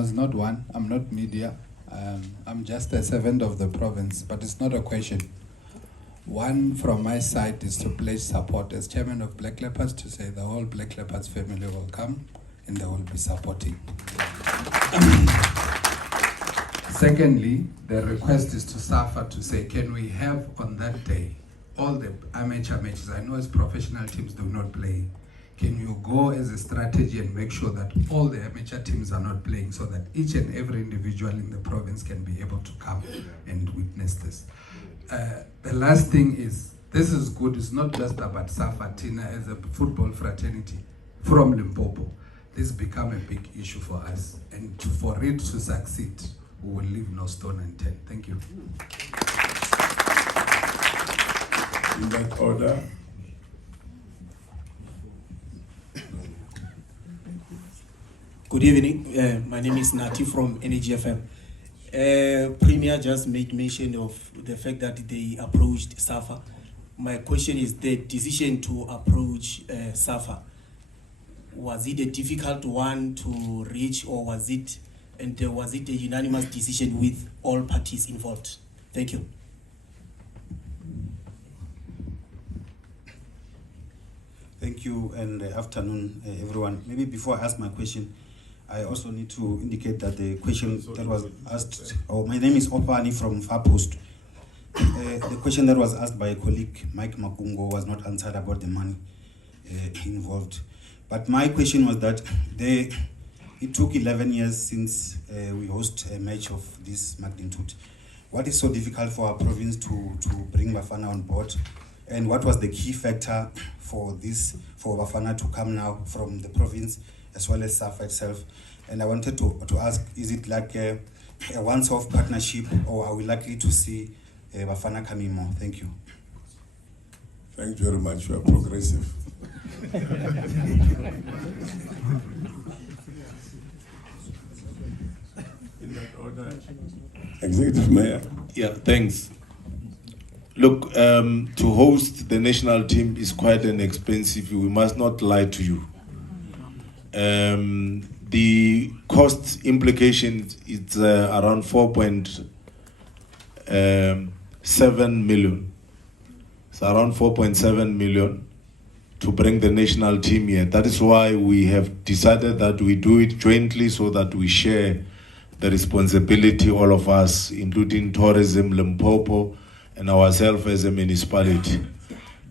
No, it's not one. I'm not media. I'm just a servant of the province, but it's not a question. One from my side is to pledge support as chairman of Black Leopards to say the whole Black Leopards family will come and they will be supporting. Secondly, the request is to SAFA to say, can we have on that day all the amateur matches? I know as professional teams do not play. Can you go as a strategy and make sure that all the amateur teams are not playing so that each and every individual in the province can be able to come and witness this? The last thing is, this is good, it's not just about SAFA, Tina, as a football fraternity from Limpopo. This become a big issue for us, and for it to succeed, we will leave no stone unturned. Thank you. In that order. Good evening. My name is Nati from Energy FM. Premier just made mention of the fact that they approached SAFA. My question is, the decision to approach SAFA, was it a difficult one to reach, or was it a unanimous decision with all parties involved? Thank you. Thank you, and afternoon, everyone. Maybe before I ask my question, I also need to indicate that the question that was asked, my name is Opani from Far Post. The question that was asked by a colleague, Mike Makungo, was not answered about the money involved. But my question was that it took 11 years since we host a match of this magnitude. What is so difficult for our province to bring Bafana on board? And what was the key factor for Bafana to come now from the province as well as SAFA itself? And I wanted to ask, is it like a once-off partnership, or are we likely to see Bafana coming more? Thank you. Thank you very much. You are progressive. In that order. Executive Mayor. Yeah, thanks. Look, to host the national team is quite an expensive, we must not lie to you. The cost implications is around 4.7 million. It's around 4.7 million to bring the national team here. That is why we have decided that we do it jointly so that we share the responsibility, all of us, including tourism, Limpopo, and ourselves as a municipality.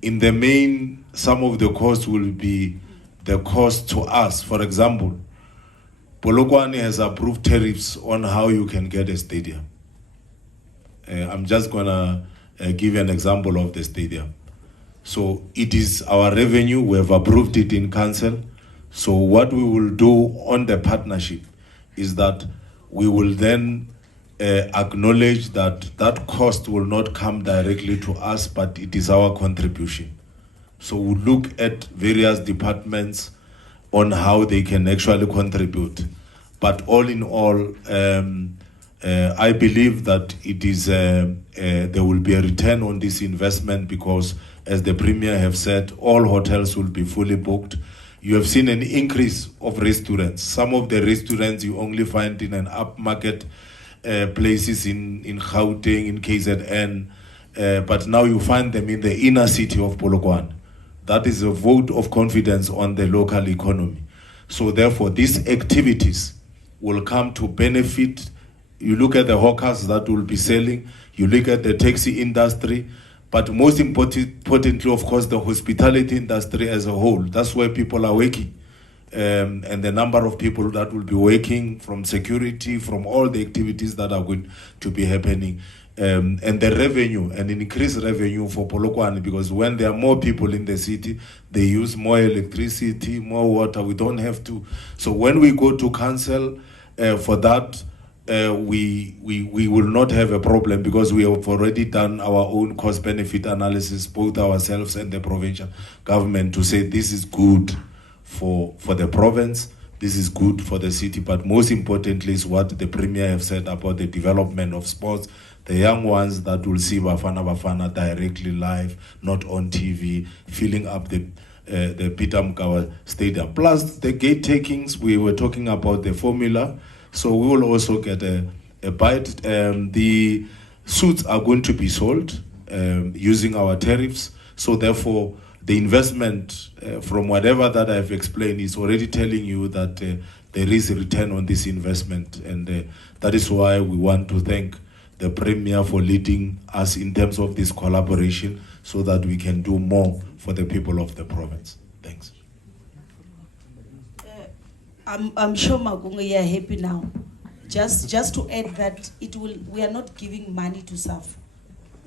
In the main, some of the costs will be the cost to us. For example, Polokwane has approved tariffs on how you can get a stadium. I'm just gonna give you an example of the stadium. So it is our revenue, we have approved it in council. So what we will do on the partnership is that we will then acknowledge that that cost will not come directly to us, but it is our contribution. So we'll look at various departments on how they can actually contribute. But all in all, I believe that it is there will be a return on this investment because, as the Premier have said, all hotels will be fully booked. You have seen an increase of restaurants. Some of the restaurants you only find in an upmarket places in Gauteng, in KZN, but now you find them in the inner city of Polokwane. That is a vote of confidence on the local economy. So therefore, these activities will come to benefit. You look at the hawkers that will be selling, you look at the taxi industry, but most importantly, of course, the hospitality industry as a whole. That's where people are working. And the number of people that will be working, from security, from all the activities that are going to be happening. And the revenue, and increased revenue for Polokwane, because when there are more people in the city, they use more electricity, more water. We don't have to. So when we go to council for that, we will not have a problem because we have already done our own cost-benefit analysis, both ourselves and the provincial government, to say this is good for the province, this is good for the city, but most importantly is what the Premier have said about the development of sports, the young ones that will see Bafana directly live, not on TV, filling up the Peter Mkawa Stadium. Plus the gate takings, we were talking about the formula. So we will also get a bite. The suits are going to be sold using our tariffs. So therefore, the investment from whatever that I've explained is already telling you that there is a return on this investment. And that is why we want to thank the Premier for leading us in terms of this collaboration so that we can do more for the people of the province. Thanks. I'm sure Magunga, you are happy now. Just to add that we are not giving money to SAF.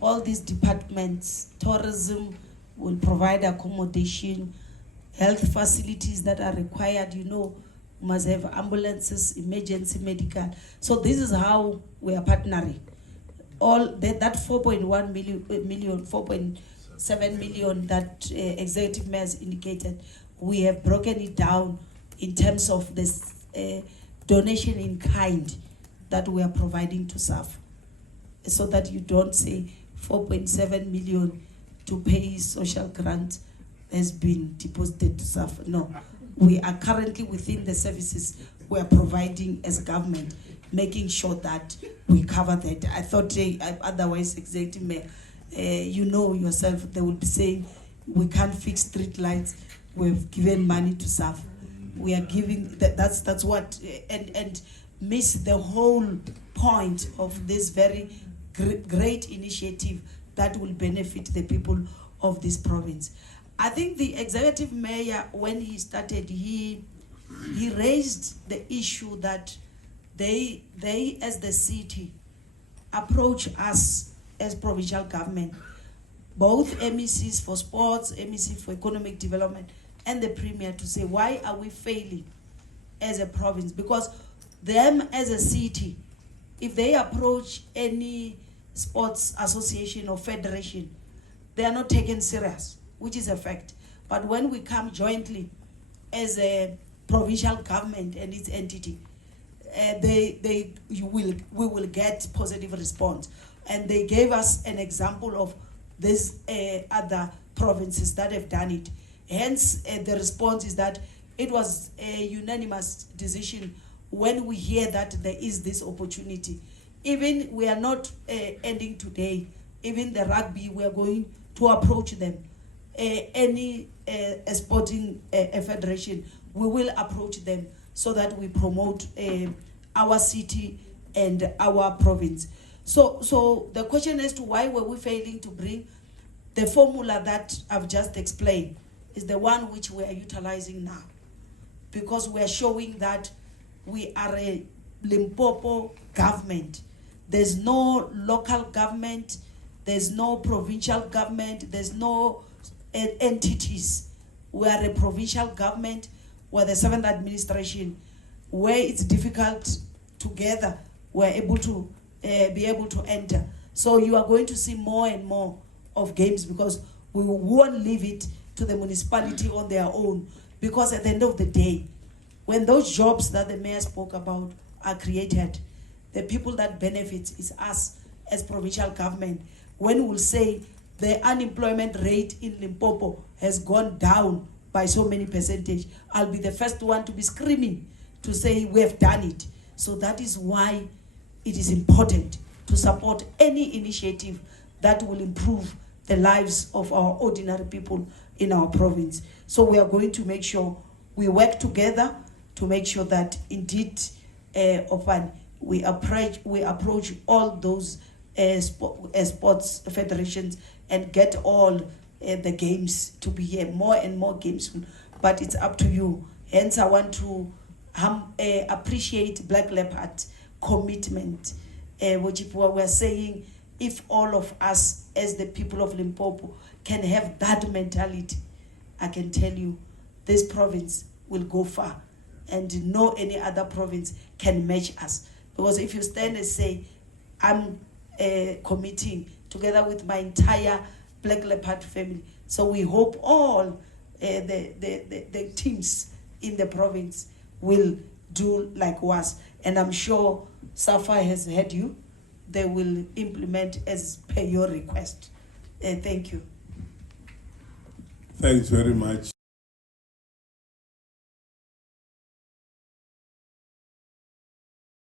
All these departments, tourism will provide accommodation, health facilities that are required, must have ambulances, emergency medical. So this is how we are partnering. All that 4.1 million, 4.7 million that executive mayors indicated, we have broken it down in terms of this donation in kind that we are providing to SAF, so that you don't say 4.7 million to pay social grant has been deposited to SAF. No, we are currently within the services we are providing as government, making sure that we cover that. I thought otherwise, Executive Mayor, you know yourself, they will be saying we can't fix street lights. We've given money to SAF. We are giving that's what and miss the whole point of this very great initiative that will benefit the people of this province. I think the executive mayor, when he started, he raised the issue that they as the city approach us as provincial government, both MECs for sports, MEC for economic development, and the Premier, to say, why are we failing as a province? Because them as a city, if they approach any sports association or federation, they are not taken serious, which is a fact. But when we come jointly as a provincial government and its entity, we will get positive response. And they gave us an example of these other provinces that have done it. Hence, the response is that it was a unanimous decision when we hear that there is this opportunity. Even we are not ending today, even the rugby, we are going to approach them. Any sporting federation, we will approach them so that we promote our city and our province. So the question as to why were we failing to bring the formula that I've just explained is the one which we are utilizing now, because we are showing that we are a Limpopo government. There's no local government, there's no provincial government, there's no entities. We are a provincial government, we're the 7th administration. Where it's difficult together, we're able to be able to enter. So you are going to see more and more of games, because we won't leave it to the municipality on their own, because at the end of the day, when those jobs that the mayor spoke about are created, the people that benefit is us as provincial government. When we'll say the unemployment rate in Limpopo has gone down by so many percentage, I'll be the first one to be screaming to say we have done it. So that is why it is important to support any initiative that will improve the lives of our ordinary people in our province. So we are going to make sure we work together to make sure that indeed we approach all those sports federations and get all the games to be here, more and more games. But it's up to you. Hence, I want to appreciate Black Leopard commitment, which we're saying, if all of us as the people of Limpopo can have that mentality, I can tell you this province will go far, and no any other province can match us. Because if you stand and say, I'm committing together with my entire Black Leopard family, so we hope all the teams in the province will do likewise. And I'm sure SAFA has heard you. They will implement as per your request. Thank you. Thanks very much.